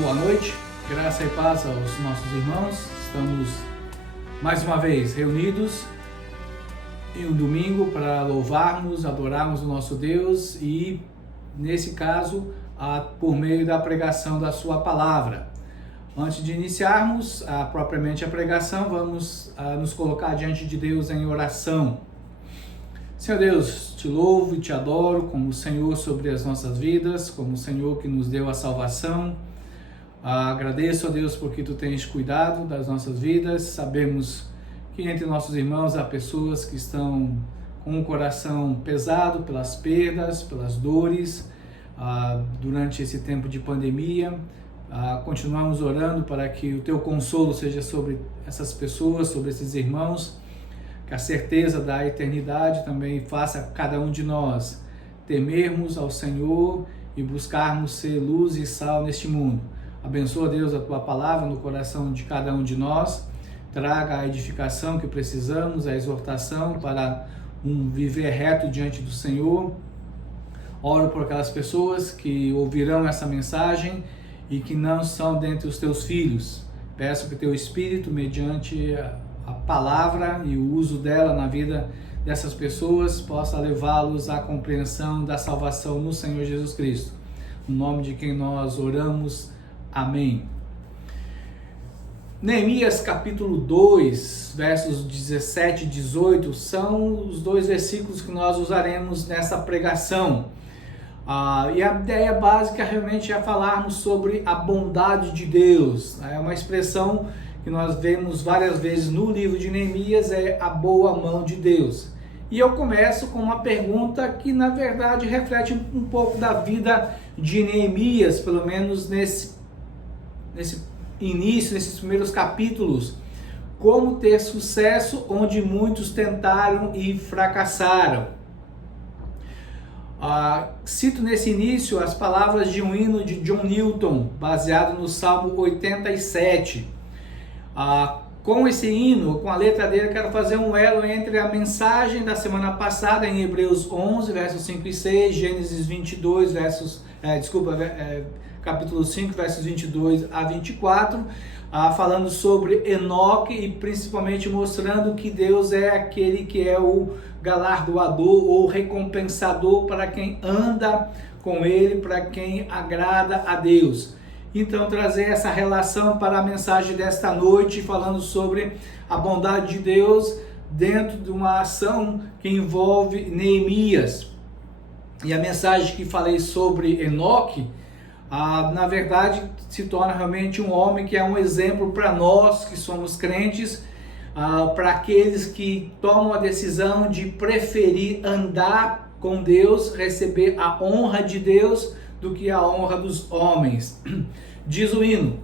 Boa noite, graça e paz aos nossos irmãos. Estamos mais uma vez reunidos em um domingo para louvarmos, adorarmos o nosso Deus e, nesse caso, por meio da pregação da sua palavra. Antes de iniciarmos propriamente a pregação, vamos nos colocar diante de Deus em oração. Senhor Deus, te louvo e te adoro como o Senhor sobre as nossas vidas, como o Senhor que nos deu a salvação. Agradeço a Deus porque tu tens cuidado das nossas vidas. Sabemos que entre nossos irmãos há pessoas que estão com o coração pesado pelas perdas, pelas dores, durante esse tempo de pandemia. Continuamos orando para que o teu consolo seja sobre essas pessoas, sobre esses irmãos, que a certeza da eternidade também faça cada um de nós temermos ao Senhor e buscarmos ser luz e sal neste mundo. Abençoa, Deus, a tua palavra no coração de cada um de nós, traga a edificação que precisamos, a exortação para um viver reto diante do Senhor. Oro por aquelas pessoas que ouvirão essa mensagem e que não são dentre os teus filhos. Peço que teu Espírito, mediante a palavra e o uso dela na vida dessas pessoas, possa levá-los à compreensão da salvação no Senhor Jesus Cristo. No nome de quem nós oramos, amém. Neemias capítulo 2, versos 17 e 18, são os dois versículos que nós usaremos nessa pregação. E a ideia básica realmente é falarmos sobre a bondade de Deus. É uma expressão que nós vemos várias vezes no livro de Neemias, é a boa mão de Deus. E eu começo com uma pergunta que na verdade reflete um pouco da vida de Neemias, pelo menos nesse início, nesses primeiros capítulos. Como ter sucesso onde muitos tentaram e fracassaram. Cito nesse início as palavras de um hino de John Newton, baseado no Salmo 87. Com esse hino, com a letra dele, quero fazer um elo entre a mensagem da semana passada em Hebreus 11, versos 5 e 6, Gênesis 22, capítulo 5, versos 22 a 24, falando sobre Enoque e principalmente mostrando que Deus é aquele que é o galardoador ou recompensador para quem anda com ele, para quem agrada a Deus. Então, trazer essa relação para a mensagem desta noite, falando sobre a bondade de Deus dentro de uma ação que envolve Neemias. E a mensagem que falei sobre Enoque, na verdade, se torna realmente um homem que é um exemplo para nós que somos crentes, para aqueles que tomam a decisão de preferir andar com Deus, receber a honra de Deus, do que a honra dos homens. Diz o hino: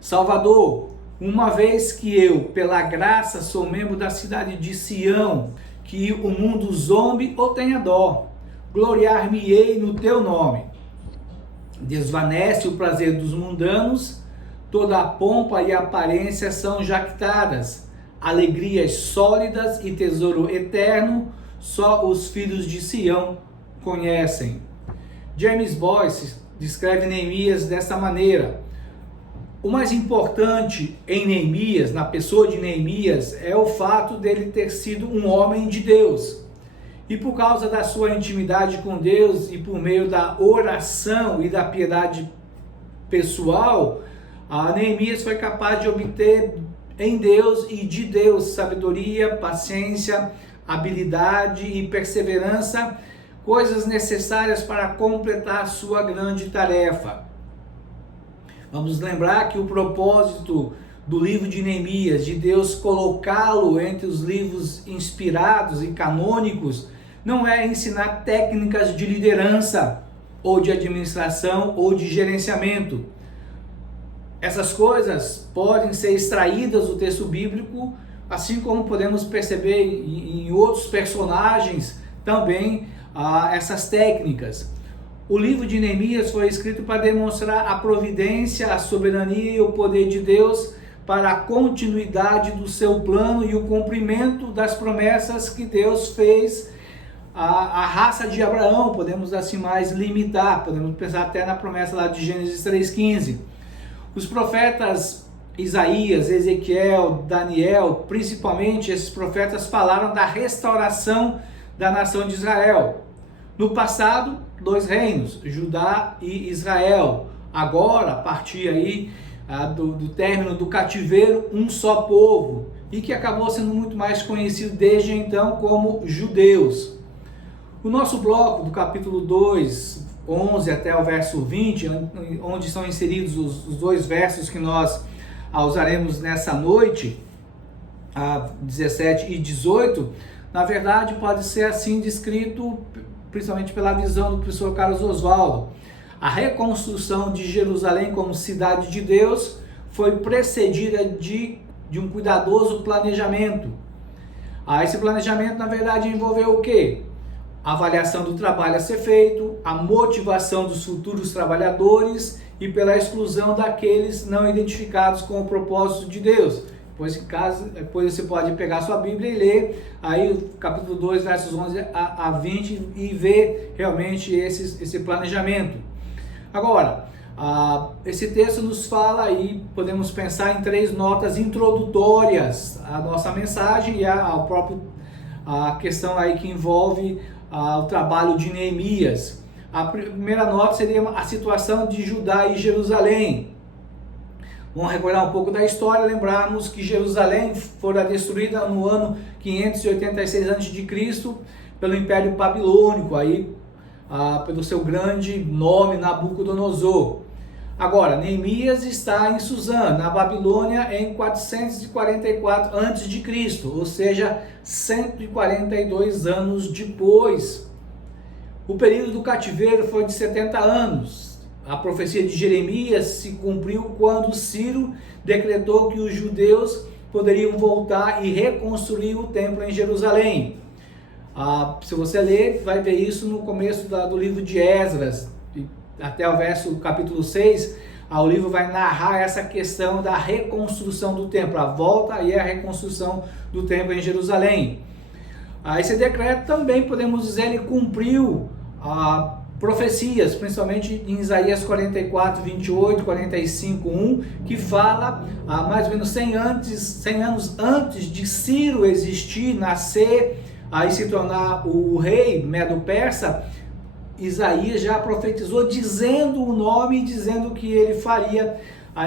Salvador, uma vez que eu, pela graça, sou membro da cidade de Sião, que o mundo zombe ou tenha dó, gloriar-me-ei no teu nome. Desvanece o prazer dos mundanos, toda a pompa e a aparência são jactadas, alegrias sólidas e tesouro eterno, só os filhos de Sião conhecem. James Boyce descreve Neemias dessa maneira: o mais importante em Neemias, na pessoa de Neemias, é o fato dele ter sido um homem de Deus. E por causa da sua intimidade com Deus e por meio da oração e da piedade pessoal, Neemias foi capaz de obter em Deus e de Deus sabedoria, paciência, habilidade e perseverança, coisas necessárias para completar sua grande tarefa. Vamos lembrar que o propósito do livro de Neemias, de Deus colocá-lo entre os livros inspirados e canônicos, não é ensinar técnicas de liderança, ou de administração, ou de gerenciamento. Essas coisas podem ser extraídas do texto bíblico, assim como podemos perceber em outros personagens também essas técnicas. O livro de Neemias foi escrito para demonstrar a providência, a soberania e o poder de Deus para a continuidade do seu plano e o cumprimento das promessas que Deus fez a raça de Abraão, podemos assim mais limitar, podemos pensar até na promessa lá de Gênesis 3,15. Os profetas Isaías, Ezequiel, Daniel, principalmente esses profetas falaram da restauração da nação de Israel. No passado, 2 reinos, Judá e Israel. Agora, a partir aí do término do cativeiro, um só povo, e que acabou sendo muito mais conhecido desde então como judeus. O nosso bloco do capítulo 2, 11 até o verso 20, onde são inseridos os 2 versos que nós usaremos nessa noite, 17 e 18, na verdade pode ser assim descrito, principalmente pela visão do professor Carlos Oswaldo. A reconstrução de Jerusalém como cidade de Deus foi precedida de um cuidadoso planejamento. Esse planejamento, na verdade, envolveu o quê? A avaliação do trabalho a ser feito, a motivação dos futuros trabalhadores e pela exclusão daqueles não identificados com o propósito de Deus. Depois você pode pegar sua Bíblia e ler aí o capítulo 2, versos 11 a 20 e ver realmente esse planejamento. Agora, esse texto nos fala aí, podemos pensar em 3 notas introdutórias à nossa mensagem e a questão aí que envolve o trabalho de Neemias. A primeira nota seria a situação de Judá e Jerusalém. Vamos recordar um pouco da história, lembrarmos que Jerusalém fora destruída no ano 586 a.C. pelo Império Babilônico, aí, pelo seu grande nome Nabucodonosor. Agora, Neemias está em Suzã, na Babilônia, em 444 a.C., ou seja, 142 anos depois. O período do cativeiro foi de 70 anos. A profecia de Jeremias se cumpriu quando Ciro decretou que os judeus poderiam voltar e reconstruir o templo em Jerusalém. Se você ler, vai ver isso no começo do livro de Esdras, até o capítulo 6, o livro vai narrar essa questão da reconstrução do templo, a volta e a reconstrução do templo em Jerusalém. Esse decreto também, podemos dizer, ele cumpriu profecias, principalmente em Isaías 44, 28, 45, 1, que fala mais ou menos 100 anos antes de Ciro existir, nascer e se tornar o rei Medo-Persa. Isaías já profetizou dizendo o nome, dizendo que ele faria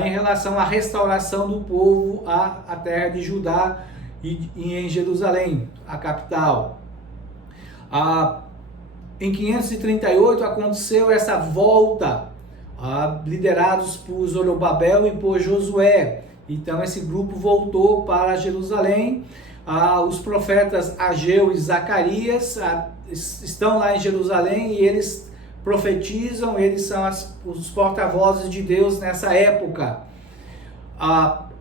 em relação à restauração do povo à terra de Judá e em Jerusalém, a capital. Em 538 aconteceu essa volta, liderados por Zorobabel e por Josué. Então esse grupo voltou para Jerusalém. Os profetas Ageu e Zacarias estão lá em Jerusalém e eles profetizam, eles são os porta-vozes de Deus nessa época.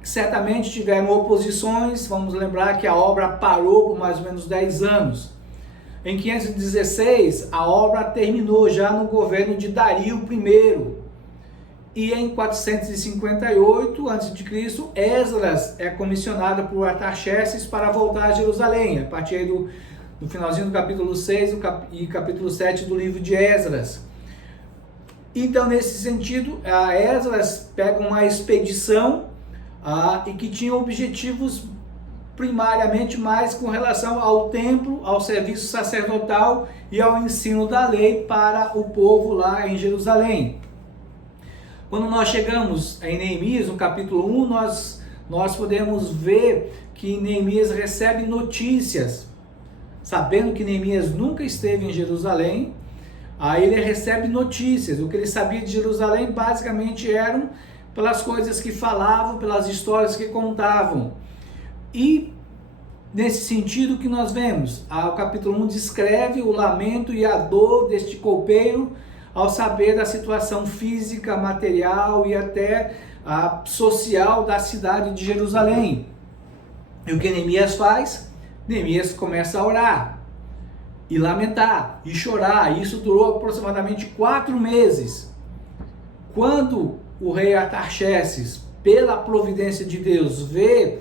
Certamente tiveram oposições, vamos lembrar que a obra parou por mais ou menos 10 anos. Em 516, a obra terminou já no governo de Dario I. E em 458 a.C., Esdras é comissionado por Artaxerxes para voltar a Jerusalém, a partir do finalzinho do capítulo 6 e capítulo 7 do livro de Esdras. Então, nesse sentido, Esdras pega uma expedição e que tinha objetivos primariamente mais com relação ao templo, ao serviço sacerdotal e ao ensino da lei para o povo lá em Jerusalém. Quando nós chegamos em Neemias, no capítulo 1, nós podemos ver que Neemias recebe notícias, sabendo que Neemias nunca esteve em Jerusalém. Aí ele recebe notícias. O que ele sabia de Jerusalém basicamente eram pelas coisas que falavam, pelas histórias que contavam. E nesse sentido que nós vemos, o capítulo 1 descreve o lamento e a dor deste copeiro ao saber da situação física, material e até social da cidade de Jerusalém. E o que Neemias faz? Neemias começa a orar e lamentar e chorar. Isso durou aproximadamente 4 meses. Quando o rei Artaxerxes, pela providência de Deus, vê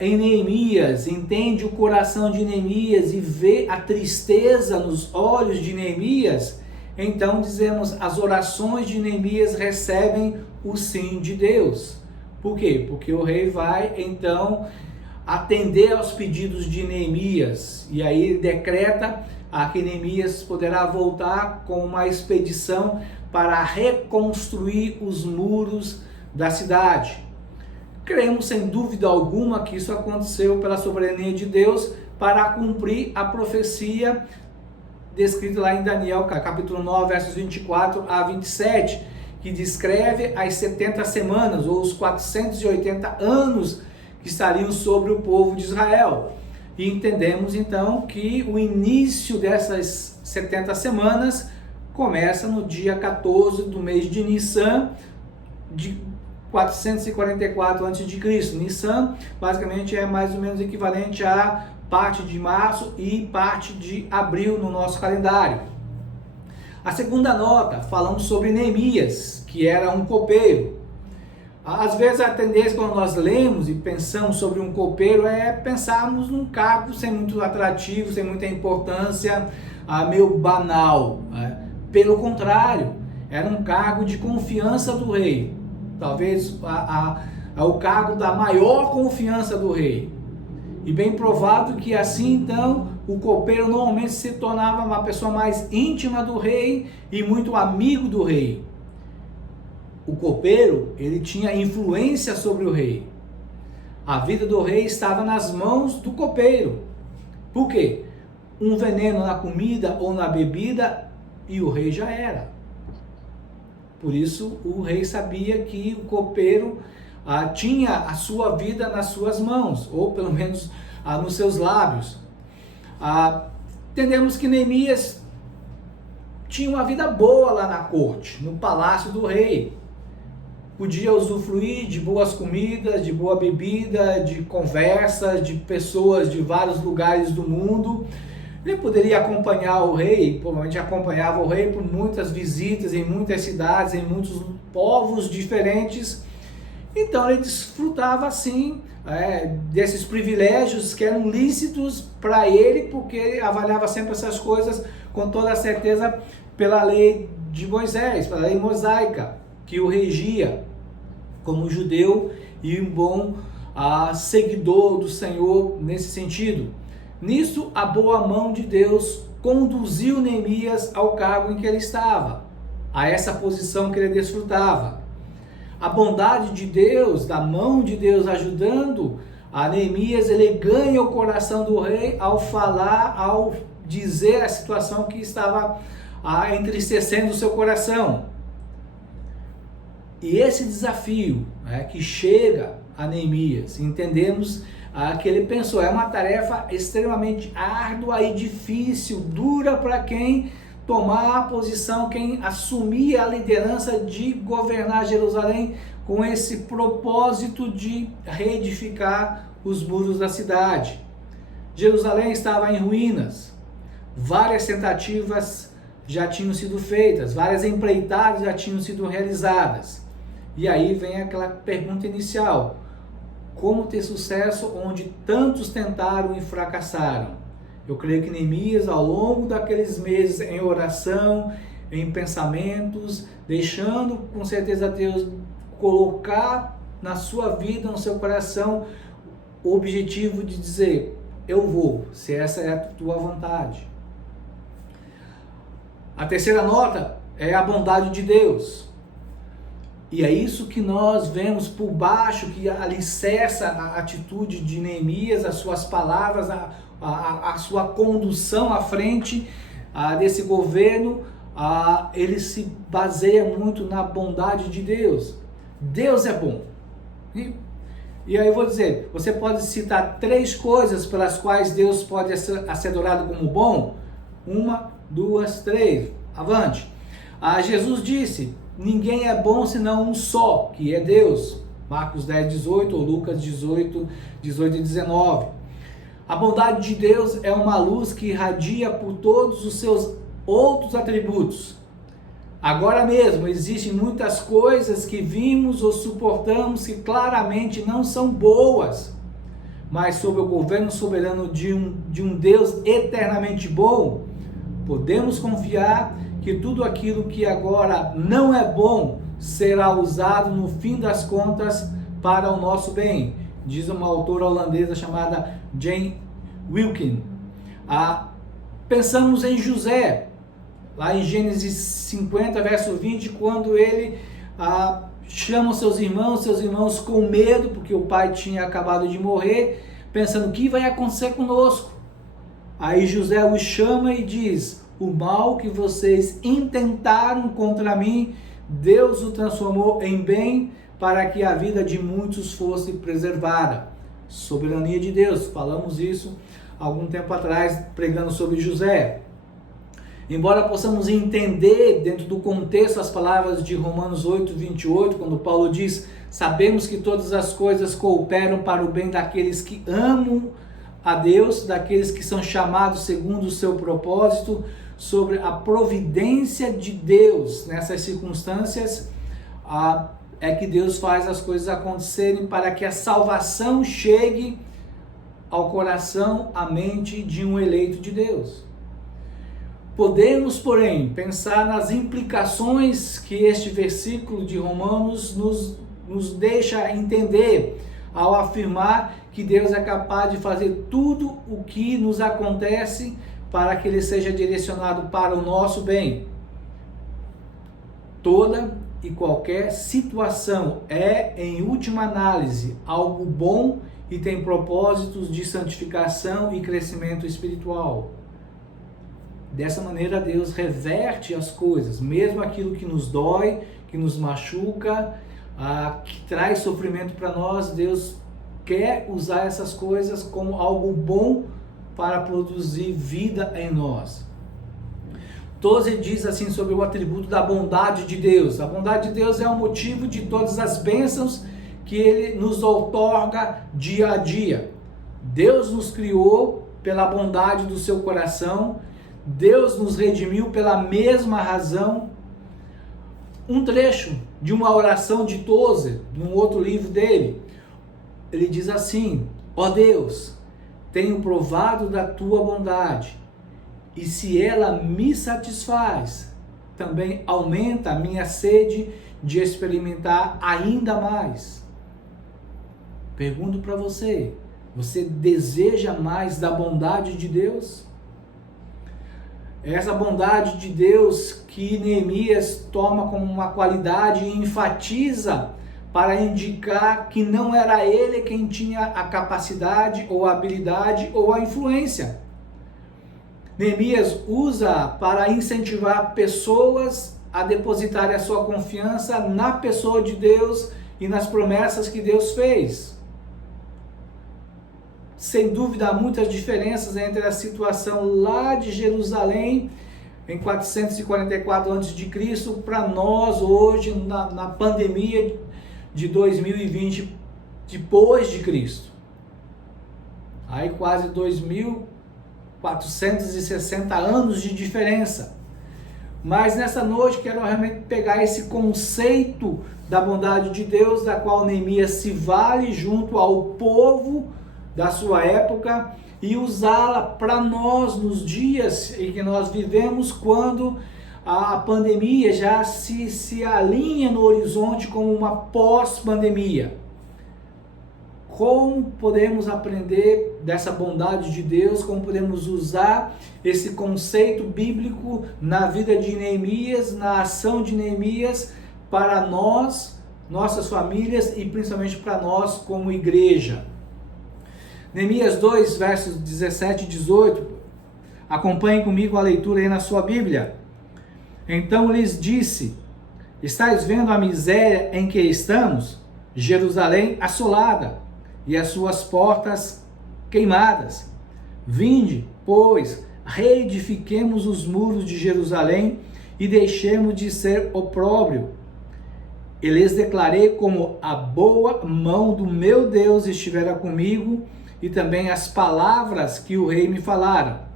em Neemias, entende o coração de Neemias e vê a tristeza nos olhos de Neemias, então dizemos, as orações de Neemias recebem o sim de Deus. Por quê? Porque o rei vai então atender aos pedidos de Neemias, e aí ele decreta que Neemias poderá voltar com uma expedição para reconstruir os muros da cidade. Cremos sem dúvida alguma que isso aconteceu pela soberania de Deus para cumprir a profecia descrita lá em Daniel, capítulo 9, versos 24 a 27, que descreve as 70 semanas, ou os 480 anos que estariam sobre o povo de Israel. E entendemos então que o início dessas 70 semanas começa no dia 14 do mês de Nissan, de 444 a.C. Nissan basicamente é mais ou menos equivalente a parte de março e parte de abril no nosso calendário. A segunda nota, falamos sobre Neemias, que era um copeiro. Às vezes a tendência quando nós lemos e pensamos sobre um copeiro é pensarmos num cargo sem muito atrativo, sem muita importância, meio banal. Pelo contrário, era um cargo de confiança do rei. Talvez o cargo da maior confiança do rei. E bem provável que assim então o copeiro normalmente se tornava uma pessoa mais íntima do rei e muito amigo do rei. O copeiro, ele tinha influência sobre o rei. A vida do rei estava nas mãos do copeiro. Por quê? Um veneno na comida ou na bebida e o rei já era. Por isso o rei sabia que o copeiro tinha a sua vida nas suas mãos, ou pelo menos nos seus lábios. Entendemos que Neemias tinha uma vida boa lá na corte, no palácio do rei. Podia usufruir de boas comidas, de boa bebida, de conversas, de pessoas de vários lugares do mundo. Ele poderia acompanhar o rei, provavelmente acompanhava o rei por muitas visitas em muitas cidades, em muitos povos diferentes. Então ele desfrutava assim desses privilégios que eram lícitos para ele, porque ele avaliava sempre essas coisas com toda a certeza pela lei de Moisés, pela lei mosaica, que o regia como judeu e um bom seguidor do Senhor nesse sentido. Nisso, a boa mão de Deus conduziu Neemias ao cargo em que ele estava, a essa posição que ele desfrutava. A bondade de Deus, da mão de Deus ajudando a Neemias, ele ganha o coração do rei ao falar, ao dizer a situação que estava entristecendo o seu coração. E esse desafio que chega a Neemias, entendemos que ele pensou, é uma tarefa extremamente árdua e difícil, dura para quem tomar a posição, quem assumir a liderança de governar Jerusalém com esse propósito de reedificar os muros da cidade. Jerusalém estava em ruínas, várias tentativas já tinham sido feitas, várias empreitadas já tinham sido realizadas. E aí vem aquela pergunta inicial: como ter sucesso onde tantos tentaram e fracassaram? Eu creio que Neemias, ao longo daqueles meses em oração, em pensamentos, deixando com certeza Deus colocar na sua vida, no seu coração, o objetivo de dizer: eu vou, se essa é a tua vontade. A terceira nota é a bondade de Deus. E é isso que nós vemos por baixo, que alicerça a atitude de Neemias, as suas palavras, a sua condução à frente desse governo. Ele se baseia muito na bondade de Deus. Deus é bom. E aí eu vou dizer, você pode citar 3 coisas pelas quais Deus pode ser adorado como bom? 1, 2, 3. Avante. Jesus disse: ninguém é bom senão um só, que é Deus. Marcos 10, 18 ou Lucas 18, 18 e 19. A bondade de Deus é uma luz que irradia por todos os seus outros atributos. Agora mesmo, existem muitas coisas que vimos ou suportamos que claramente não são boas. mas sob o governo soberano de um Deus eternamente bom, podemos confiar que tudo aquilo que agora não é bom será usado no fim das contas para o nosso bem, diz uma autora holandesa chamada Jane Wilkin. Pensamos em José, lá em Gênesis 50, verso 20, quando ele chama seus irmãos com medo, porque o pai tinha acabado de morrer, pensando: o que vai acontecer conosco? Aí José os chama e diz: o mal que vocês intentaram contra mim, Deus o transformou em bem, para que a vida de muitos fosse preservada. Soberania de Deus, falamos isso algum tempo atrás, pregando sobre José. Embora possamos entender dentro do contexto as palavras de Romanos 8, 28, quando Paulo diz: sabemos que todas as coisas cooperam para o bem daqueles que amam a Deus, daqueles que são chamados segundo o seu propósito, sobre a providência de Deus nessas circunstâncias, é que Deus faz as coisas acontecerem para que a salvação chegue ao coração, à mente de um eleito de Deus. Podemos, porém, pensar nas implicações que este versículo de Romanos nos deixa entender ao afirmar que Deus é capaz de fazer tudo o que nos acontece para que ele seja direcionado para o nosso bem. Toda e qualquer situação é, em última análise, algo bom e tem propósitos de santificação e crescimento espiritual. Dessa maneira, Deus reverte as coisas, mesmo aquilo que nos dói, que nos machuca, que traz sofrimento para nós. Deus quer usar essas coisas como algo bom para produzir vida em nós. Tozer diz assim sobre o atributo da bondade de Deus. A bondade de Deus é o motivo de todas as bênçãos que Ele nos outorga dia a dia. Deus nos criou pela bondade do seu coração. Deus nos redimiu pela mesma razão. Um trecho de uma oração de Tozer, num outro livro dele, ele diz assim: ó Deus, tenho provado da tua bondade, e se ela me satisfaz, também aumenta a minha sede de experimentar ainda mais. Pergunto para você: você deseja mais da bondade de Deus? Essa bondade de Deus que Neemias toma como uma qualidade e enfatiza para indicar que não era ele quem tinha a capacidade ou a habilidade ou a influência. Neemias usa para incentivar pessoas a depositarem a sua confiança na pessoa de Deus e nas promessas que Deus fez. Sem dúvida, há muitas diferenças entre a situação lá de Jerusalém, em 444 a.C., para nós hoje, na pandemia de 2020, depois de Cristo. Aí quase 2.460 anos de diferença. Mas nessa noite quero realmente pegar esse conceito da bondade de Deus, da qual Neemias se vale junto ao povo da sua época, e usá-la para nós nos dias em que nós vivemos, quando a pandemia já se alinha no horizonte como uma pós-pandemia. Como podemos aprender dessa bondade de Deus? Como podemos usar esse conceito bíblico na vida de Neemias, na ação de Neemias, para nós, nossas famílias e principalmente para nós como igreja? Neemias 2, versos 17 e 18. Acompanhe comigo a leitura aí na sua Bíblia. Então lhes disse: estáis vendo a miséria em que estamos? Jerusalém assolada e as suas portas queimadas. Vinde, pois, reedifiquemos os muros de Jerusalém e deixemos de ser opróbrio. E lhes declarei como a boa mão do meu Deus estivera comigo, e também as palavras que o rei me falara.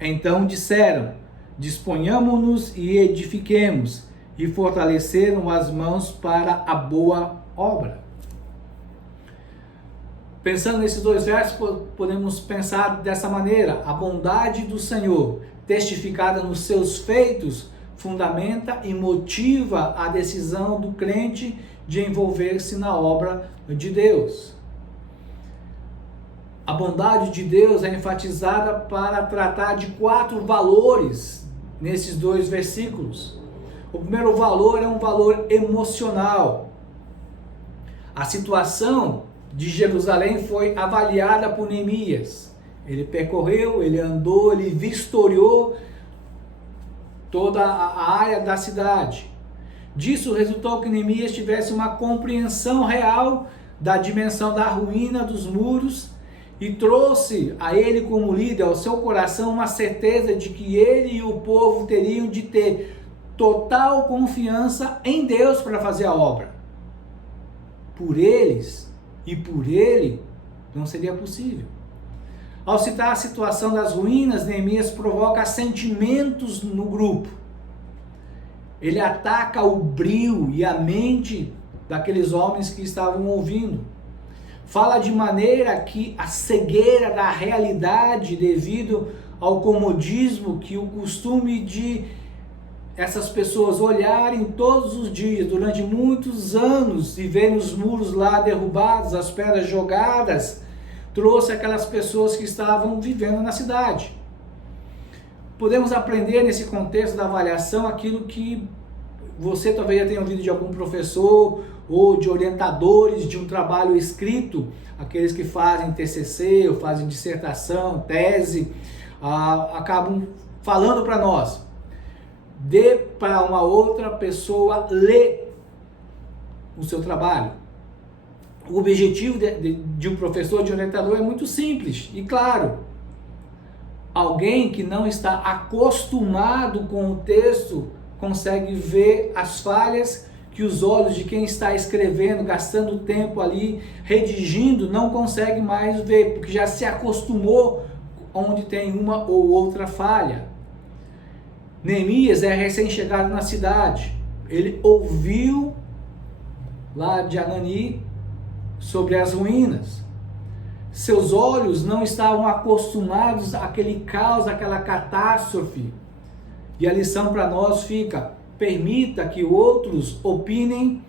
Então disseram: disponhamo-nos e edifiquemos, e fortaleceram as mãos para a boa obra. Pensando nesses dois versos, podemos pensar dessa maneira: a bondade do Senhor, testificada nos seus feitos, fundamenta e motiva a decisão do crente de envolver-se na obra de Deus. A bondade de Deus é enfatizada para tratar de 4 valores nesses 2 versículos. O primeiro valor é um valor emocional. A situação de Jerusalém foi avaliada por Neemias. Ele percorreu, ele andou, ele vistoriou toda a área da cidade. Disso resultou que Neemias tivesse uma compreensão real da dimensão da ruína dos muros e trouxe a ele como líder, ao seu coração, uma certeza de que ele e o povo teriam de ter total confiança em Deus para fazer a obra. Por eles e por ele não seria possível. Ao citar a situação das ruínas, Neemias provoca sentimentos no grupo. Ele ataca o brio e a mente daqueles homens que estavam ouvindo. Fala de maneira que a cegueira da realidade devido ao comodismo que o costume de essas pessoas olharem todos os dias, durante muitos anos, e verem os muros lá derrubados, as pedras jogadas, trouxe aquelas pessoas que estavam vivendo na cidade. Podemos aprender nesse contexto da avaliação aquilo que você talvez já tenha ouvido de algum professor ou de orientadores de um trabalho escrito, aqueles que fazem TCC ou fazem dissertação, tese, acabam falando para nós. Dê para uma outra pessoa ler o seu trabalho. O objetivo de um professor, de um orientador é muito simples e claro. Alguém que não está acostumado com o texto consegue ver as falhas que os olhos de quem está escrevendo, gastando tempo ali, redigindo, não consegue mais ver, porque já se acostumou onde tem uma ou outra falha. Neemias é recém-chegado na cidade. Ele ouviu lá de Anani sobre as ruínas. Seus olhos não estavam acostumados àquele caos, àquela catástrofe. E a lição para nós fica: permita que outros opinem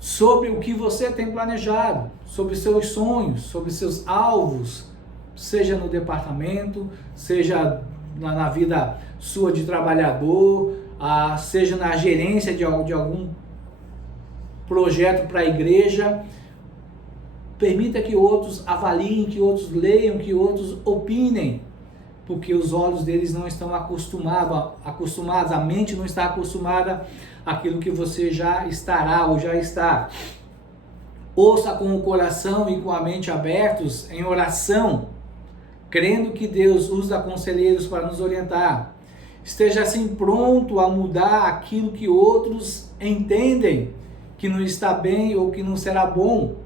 sobre o que você tem planejado, sobre seus sonhos, sobre seus alvos, seja no departamento, seja na vida sua de trabalhador, seja na gerência de algum projeto para a igreja. Permita que outros avaliem, que outros leiam, que outros opinem, porque os olhos deles não estão acostumados, a mente não está acostumada àquilo que você já estará ou já está. Ouça com o coração e com a mente abertos em oração, crendo que Deus usa conselheiros para nos orientar. Esteja assim pronto a mudar aquilo que outros entendem que não está bem ou que não será bom.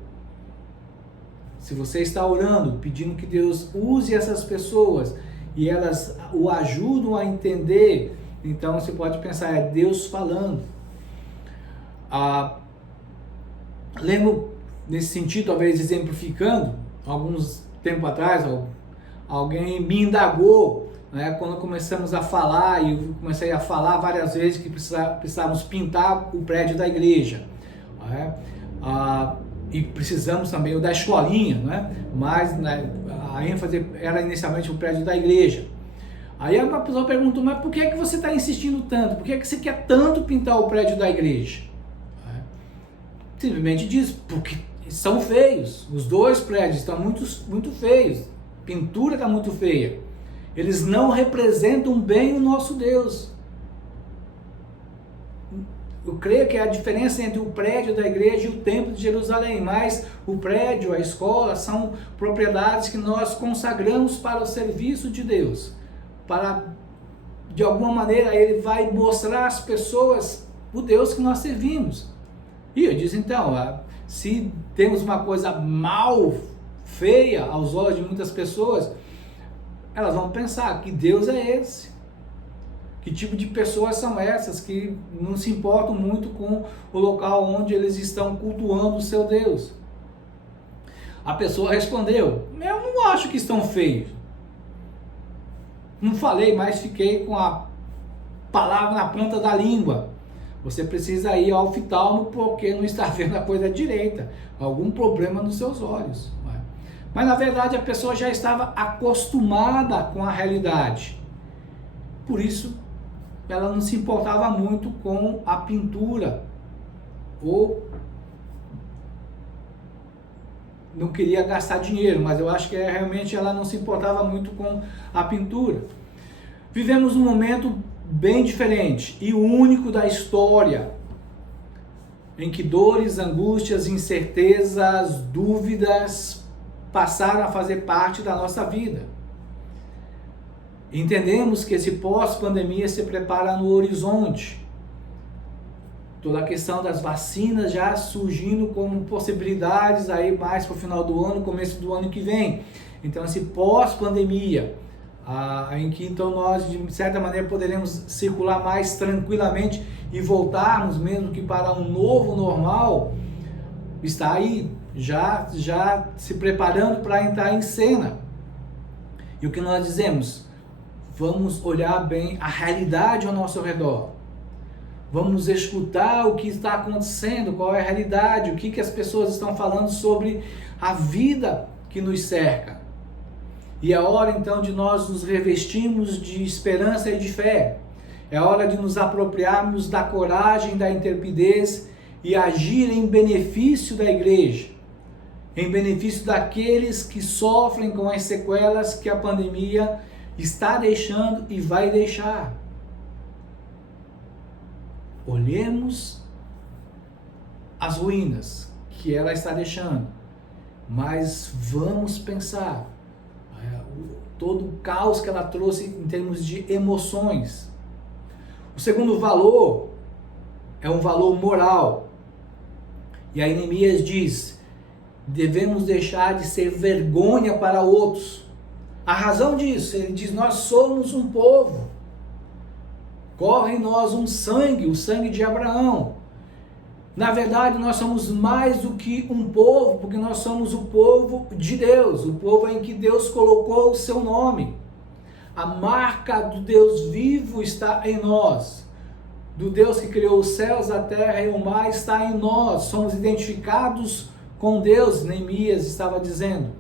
Se você está orando, pedindo que Deus use essas pessoas e elas o ajudam a entender, então você pode pensar, é Deus falando. Lembro nesse sentido, talvez exemplificando, alguns tempo atrás, alguém me indagou, né, quando começamos a falar, e eu comecei a falar várias vezes que precisávamos pintar o prédio da igreja, né, e precisamos também da escolinha, né, mas né, a ênfase era inicialmente o prédio da igreja. Aí uma pessoa perguntou, mas por que é que você está insistindo tanto? Por que é que você quer tanto pintar o prédio da igreja? Simplesmente diz, porque são feios, os dois prédios estão muito feios, a pintura está muito feia, eles não representam bem o nosso Deus. Eu creio que é a diferença entre o prédio da igreja e o templo de Jerusalém, mas o prédio, a escola, são propriedades que nós consagramos para o serviço de Deus, para, de alguma maneira, ele vai mostrar às pessoas o Deus que nós servimos. E eu disse, então, se temos uma coisa mal, feia, aos olhos de muitas pessoas, elas vão pensar, que Deus é esse? Que tipo de pessoas são essas que não se importam muito com o local onde eles estão cultuando o seu Deus? A pessoa respondeu: eu não acho que estão feios. Não falei, mas fiquei com a palavra na ponta da língua. Você precisa ir ao oftalmo porque não está vendo a coisa direita. Algum problema nos seus olhos. Mas na verdade a pessoa já estava acostumada com a realidade. Por isso ela não se importava muito com a pintura. Ou não queria gastar dinheiro, mas eu acho que realmente ela não se importava muito com a pintura. Vivemos um momento bem diferente e único da história, em que dores, angústias, incertezas, dúvidas passaram a fazer parte da nossa vida. Entendemos que esse pós-pandemia se prepara no horizonte. Toda a questão das vacinas já surgindo como possibilidades aí mais para o final do ano, começo do ano que vem. Então esse pós-pandemia, em que então nós de certa maneira poderemos circular mais tranquilamente e voltarmos mesmo que para um novo normal, está aí já se preparando para entrar em cena. E o que nós dizemos? Vamos olhar bem a realidade ao nosso redor. Vamos escutar o que está acontecendo, qual é a realidade, o que as pessoas estão falando sobre a vida que nos cerca. E é hora então de nós nos revestirmos de esperança e de fé. É hora de nos apropriarmos da coragem, da intrepidez e agir em benefício da igreja, em benefício daqueles que sofrem com as sequelas que a pandemia está deixando e vai deixar. Olhemos as ruínas que ela está deixando, mas vamos pensar todo o caos que ela trouxe em termos de emoções. O segundo valor é um valor moral. E aí Neemias diz: devemos deixar de ser vergonha para outros. A razão disso, ele diz: nós somos um povo. Corre em nós um sangue, o sangue de Abraão. Na verdade, nós somos mais do que um povo, porque nós somos o povo de Deus, o povo em que Deus colocou o seu nome. A marca do Deus vivo está em nós. Do Deus que criou os céus, a terra e o mar está em nós. Somos identificados com Deus, Neemias estava dizendo.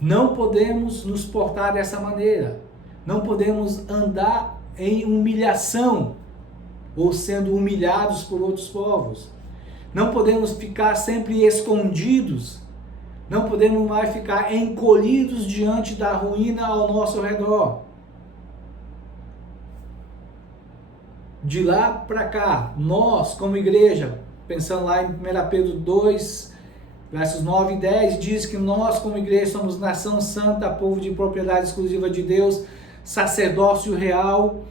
Não podemos nos portar dessa maneira. Não podemos andar em humilhação ou sendo humilhados por outros povos. Não podemos ficar sempre escondidos. Não podemos mais ficar encolhidos diante da ruína ao nosso redor. De lá para cá, nós como igreja, pensando lá em 1 Pedro 2, versos 9 e 10, diz que nós como igreja somos nação santa, povo de propriedade exclusiva de Deus, sacerdócio real.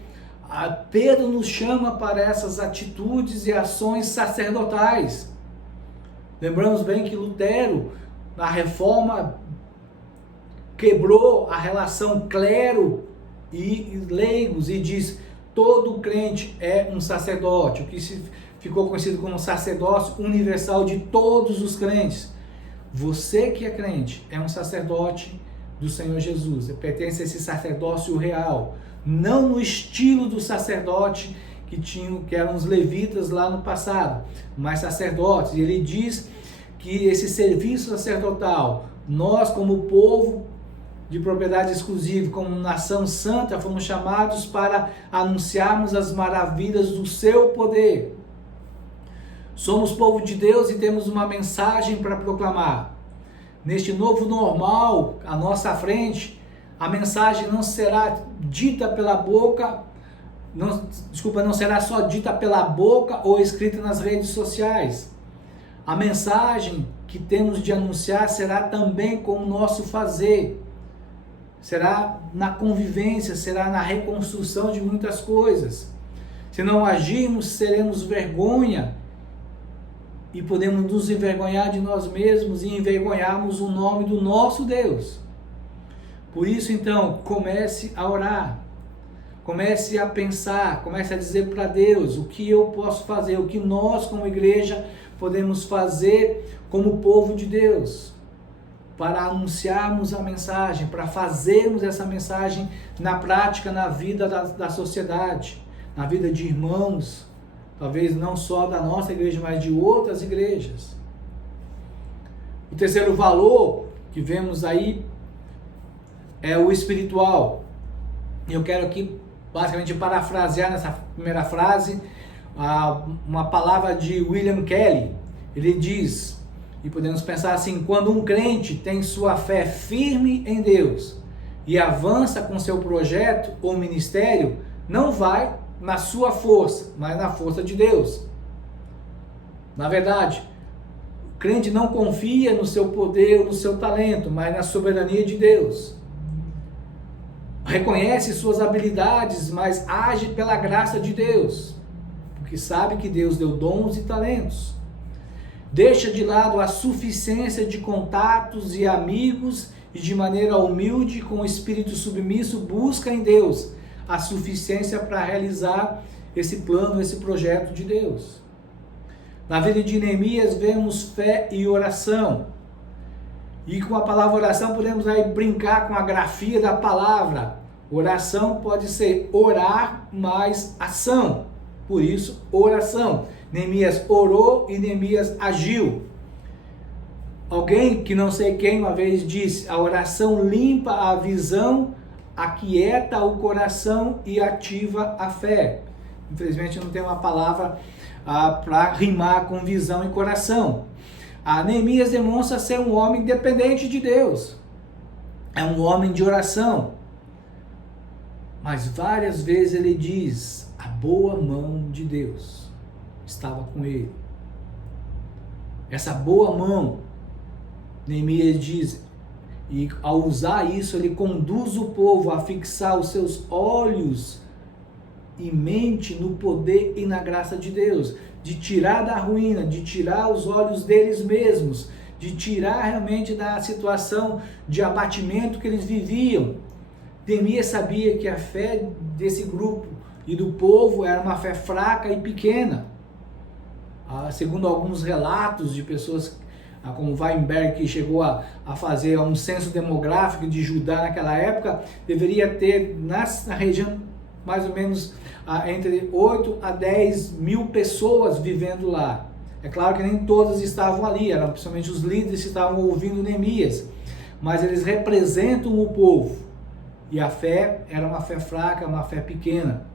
Pedro nos chama para essas atitudes e ações sacerdotais. Lembramos bem que Lutero, na reforma, quebrou a relação clero e leigos e diz: todo crente é um sacerdote, o que ficou conhecido como sacerdócio universal de todos os crentes. Você que é crente é um sacerdote do Senhor Jesus, pertence a esse sacerdócio real, não no estilo do sacerdote que eram os levitas lá no passado, mas sacerdotes. E ele diz que esse serviço sacerdotal, nós como povo de propriedade exclusiva, como nação santa, fomos chamados para anunciarmos as maravilhas do seu poder. Somos povo de Deus e temos uma mensagem para proclamar. Neste novo normal à nossa frente, a mensagem não será dita pela boca, não será só dita pela boca ou escrita nas redes sociais. A mensagem que temos de anunciar será também com o nosso fazer. Será na convivência, será na reconstrução de muitas coisas. Se não agirmos, seremos vergonha e podemos nos envergonhar de nós mesmos e envergonharmos o nome do nosso Deus. Por isso, então, comece a orar, comece a pensar, comece a dizer para Deus o que eu posso fazer, o que nós como igreja podemos fazer como povo de Deus. para anunciarmos a mensagem, para fazermos essa mensagem na prática, na vida da sociedade, na vida de irmãos, talvez não só da nossa igreja, mas de outras igrejas. O terceiro valor que vemos aí é o espiritual. Eu quero aqui basicamente parafrasear nessa primeira frase uma palavra de William Kelly. Ele diz, e podemos pensar assim: quando um crente tem sua fé firme em Deus e avança com seu projeto ou ministério, não vai na sua força, mas na força de Deus. Na verdade, o crente não confia no seu poder ou no seu talento, mas na soberania de Deus. Reconhece suas habilidades, mas age pela graça de Deus, porque sabe que Deus deu dons e talentos. Deixa de lado a suficiência de contatos e amigos e de maneira humilde, com o espírito submisso, busca em Deus a suficiência para realizar esse plano, esse projeto de Deus. Na vida de Neemias vemos fé e oração. E com a palavra oração podemos aí brincar com a grafia da palavra. Oração pode ser orar mais ação. Por isso, oração. Neemias orou e Neemias agiu. Alguém que não sei quem uma vez disse: a oração limpa a visão, aquieta o coração e ativa a fé. Infelizmente não tem uma palavra para rimar com visão e coração. Neemias demonstra ser um homem dependente de Deus. É um homem de oração. Mas várias vezes ele diz: a boa mão de Deus estava com ele. Essa boa mão, Neemias diz, e ao usar isso ele conduz o povo a fixar os seus olhos e mente no poder e na graça de Deus, de tirar da ruína, de tirar os olhos deles mesmos, de tirar realmente da situação de abatimento que eles viviam. Neemias sabia que a fé desse grupo e do povo era uma fé fraca e pequena. Segundo alguns relatos de pessoas, como Weinberg, que chegou a fazer um censo demográfico de Judá naquela época, deveria ter na região mais ou menos entre 8 a 10 mil pessoas vivendo lá. É claro que nem todas estavam ali, eram principalmente os líderes que estavam ouvindo Neemias, mas eles representam o povo. E a fé era uma fé fraca, uma fé pequena.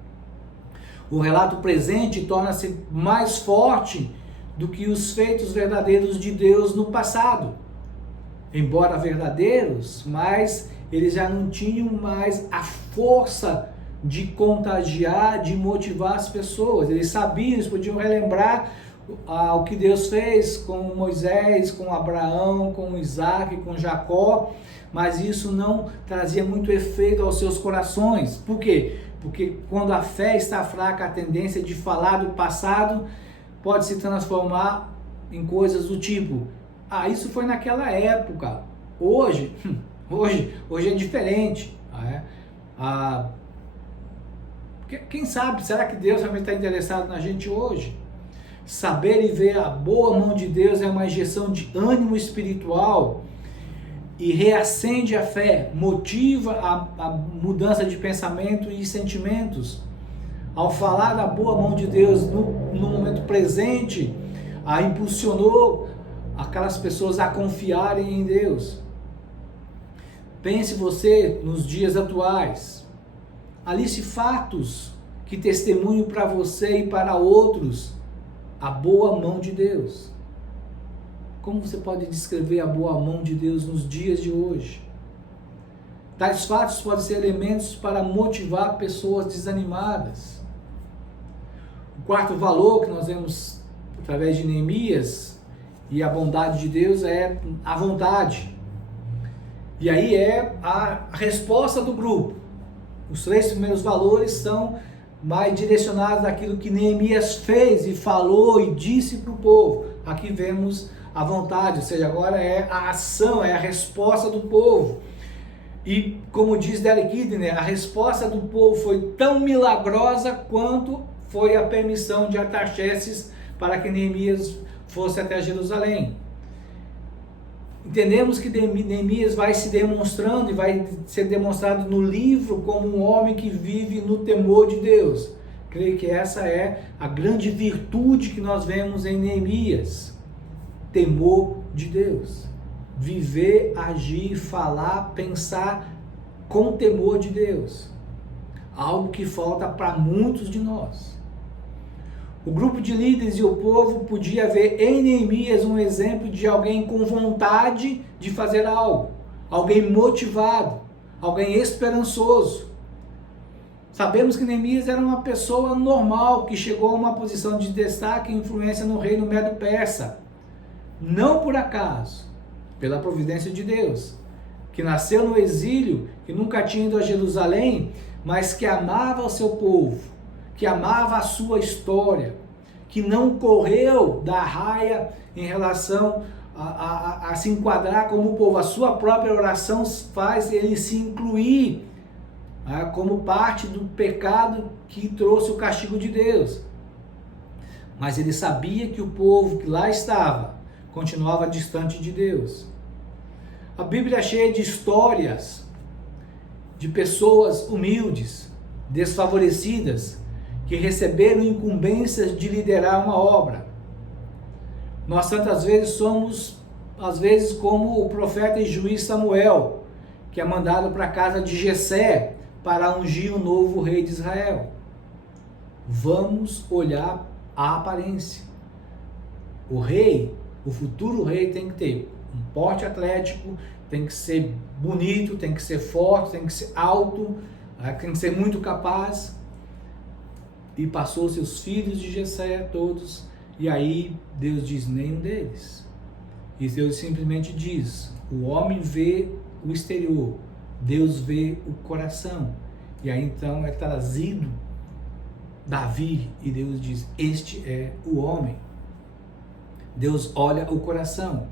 O relato presente torna-se mais forte do que os feitos verdadeiros de Deus no passado. Embora verdadeiros, mas eles já não tinham mais a força de contagiar, de motivar as pessoas. Eles sabiam, eles podiam relembrar o que Deus fez com Moisés, com Abraão, com Isaac, com Jacó, mas isso não trazia muito efeito aos seus corações. Por quê? Porque quando a fé está fraca, a tendência de falar do passado pode se transformar em coisas do tipo: isso foi naquela época, hoje é diferente. Quem sabe, será que Deus realmente está interessado na gente hoje? Saber e ver a boa mão de Deus é uma injeção de ânimo espiritual e reacende a fé, motiva a mudança de pensamento e sentimentos. Ao falar da boa mão de Deus no momento presente, impulsionou aquelas pessoas a confiarem em Deus. Pense você nos dias atuais. Aliste fatos que testemunham para você e para outros a boa mão de Deus. Como você pode descrever a boa mão de Deus nos dias de hoje? Tais fatos podem ser elementos para motivar pessoas desanimadas. O quarto valor que nós vemos através de Neemias e a bondade de Deus é a vontade. E aí é a resposta do grupo. Os 3 primeiros valores são mais direcionados àquilo que Neemias fez e falou e disse para o povo. Aqui vemos a vontade, ou seja, agora é a ação, é a resposta do povo. E como diz Derek Kidner, a resposta do povo foi tão milagrosa quanto foi a permissão de Artaxerxes para que Neemias fosse até Jerusalém. Entendemos que Neemias vai se demonstrando e vai ser demonstrado no livro como um homem que vive no temor de Deus. Creio que essa é a grande virtude que nós vemos em Neemias. Temor de Deus. Viver, agir, falar, pensar com temor de Deus. Algo que falta para muitos de nós. O grupo de líderes e o povo podia ver em Neemias um exemplo de alguém com vontade de fazer algo, alguém motivado, alguém esperançoso. Sabemos que Neemias era uma pessoa normal que chegou a uma posição de destaque e influência no reino Medo-Persa. Não por acaso, pela providência de Deus, que nasceu no exílio, que nunca tinha ido a Jerusalém, mas que amava o seu povo, que amava a sua história, que não correu da raia em relação a se enquadrar como povo. A sua própria oração faz ele se incluir como parte do pecado que trouxe o castigo de Deus. Mas ele sabia que o povo que lá estava continuava distante de Deus. A Bíblia é cheia de histórias de pessoas humildes, desfavorecidas, que receberam incumbências de liderar uma obra. Nós tantas vezes somos, às vezes, como o profeta e juiz Samuel, que é mandado para a casa de Jessé para ungir o novo rei de Israel. Vamos olhar a aparência. O rei, o futuro rei, tem que ter um porte atlético, tem que ser bonito, tem que ser forte, tem que ser alto, tem que ser muito capaz. E passou seus filhos de Jessé todos, e aí Deus diz, nenhum deles. E Deus simplesmente diz, o homem vê o exterior, Deus vê o coração. E aí então é trazido Davi, e Deus diz, este é o homem. Deus olha o coração.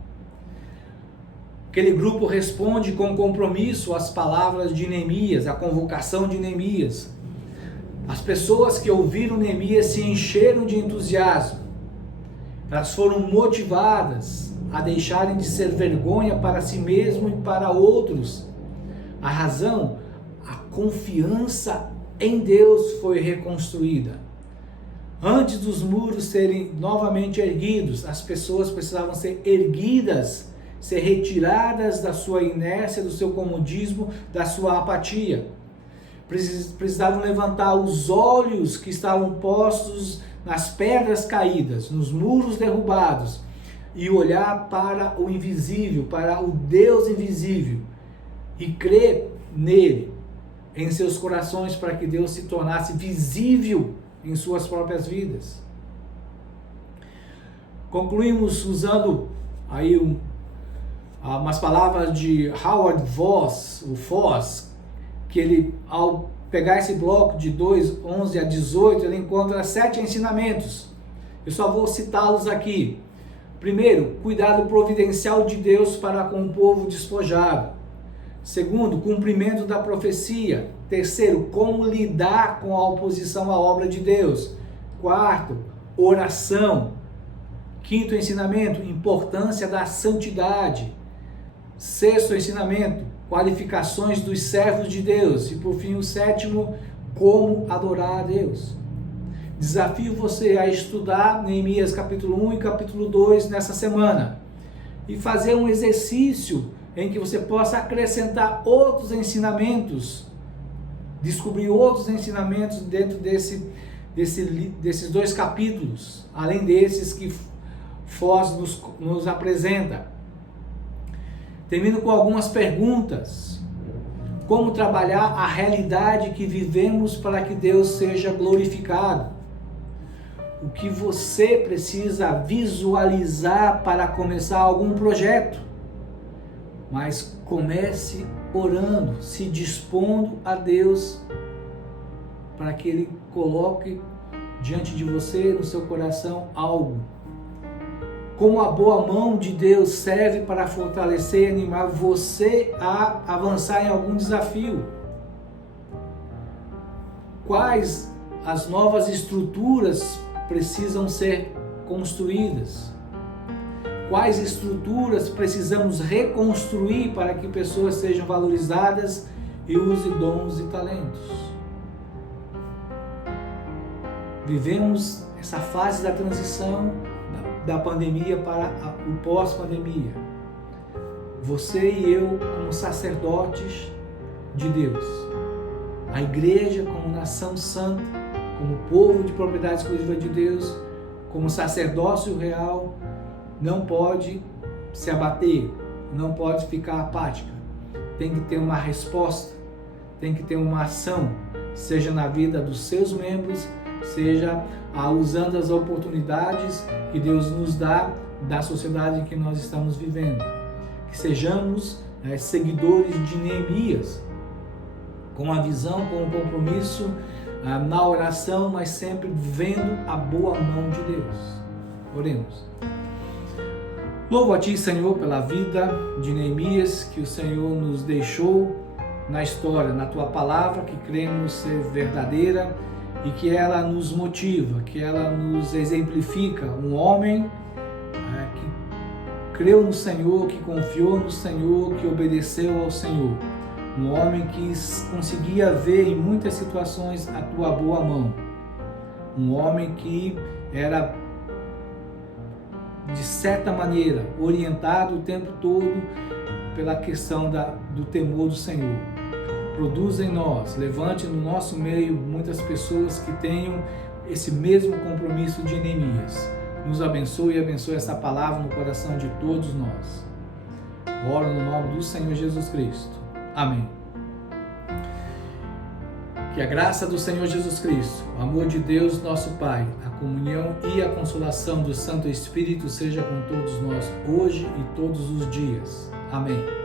Aquele grupo responde com compromisso às palavras de Neemias, à convocação de Neemias. As pessoas que ouviram Neemias se encheram de entusiasmo. Elas foram motivadas a deixarem de ser vergonha para si mesmo e para outros. A razão, a confiança em Deus foi reconstruída. Antes dos muros serem novamente erguidos, as pessoas precisavam ser erguidas, ser retiradas da sua inércia, do seu comodismo, da sua apatia. Precisavam levantar os olhos que estavam postos nas pedras caídas, nos muros derrubados, e olhar para o invisível, para o Deus invisível, e crer nele, em seus corações, para que Deus se tornasse visível em suas próprias vidas. Concluímos usando aí umas palavras de Howard Voss, o Foss, que ele, ao pegar esse bloco de 2:11 a 18, ele encontra 7 ensinamentos. Eu só vou citá-los aqui. Primeiro, cuidado providencial de Deus para com o povo despojado. Segundo, cumprimento da profecia. Terceiro, como lidar com a oposição à obra de Deus. Quarto, oração. Quinto ensinamento, importância da santidade. Sexto ensinamento, qualificações dos servos de Deus. E por fim, o sétimo, como adorar a Deus. Desafio você a estudar Neemias capítulo 1 e capítulo 2 nessa semana. E fazer um exercício em que você possa acrescentar outros ensinamentos, descobrir outros ensinamentos dentro desses 2 capítulos, além desses que Foz nos apresenta. Termino com algumas perguntas. Como trabalhar a realidade que vivemos para que Deus seja glorificado? O que você precisa visualizar para começar algum projeto? Mas comece orando, se dispondo a Deus para que Ele coloque diante de você, no seu coração, algo. Como a boa mão de Deus serve para fortalecer e animar você a avançar em algum desafio? Quais as novas estruturas precisam ser construídas? quais estruturas precisamos reconstruir para que pessoas sejam valorizadas e usem dons e talentos. Vivemos essa fase da transição da pandemia para o pós-pandemia. Você e eu, como sacerdotes de Deus, a igreja como nação santa, como povo de propriedade exclusiva de Deus, como sacerdócio real, não pode se abater, não pode ficar apática. Tem que ter uma resposta, tem que ter uma ação, seja na vida dos seus membros, seja usando as oportunidades que Deus nos dá da sociedade em que nós estamos vivendo. Que sejamos seguidores de Neemias, com a visão, com o compromisso, na oração, mas sempre vendo a boa mão de Deus. Oremos. Louvo a Ti, Senhor, pela vida de Neemias, que o Senhor nos deixou na história, na Tua palavra, que cremos ser verdadeira e que ela nos motiva, que ela nos exemplifica. Um homem que creu no Senhor, que confiou no Senhor, que obedeceu ao Senhor. Um homem que conseguia ver em muitas situações a Tua boa mão. Um homem que era, de certa maneira, orientado o tempo todo pela questão do temor do Senhor. Produza em nós, levante no nosso meio muitas pessoas que tenham esse mesmo compromisso de Neemias. Nos abençoe e abençoe essa palavra no coração de todos nós. Oro no nome do Senhor Jesus Cristo. Amém. Que a graça do Senhor Jesus Cristo, o amor de Deus, nosso Pai, a comunhão e a consolação do Santo Espírito seja com todos nós, hoje e todos os dias. Amém.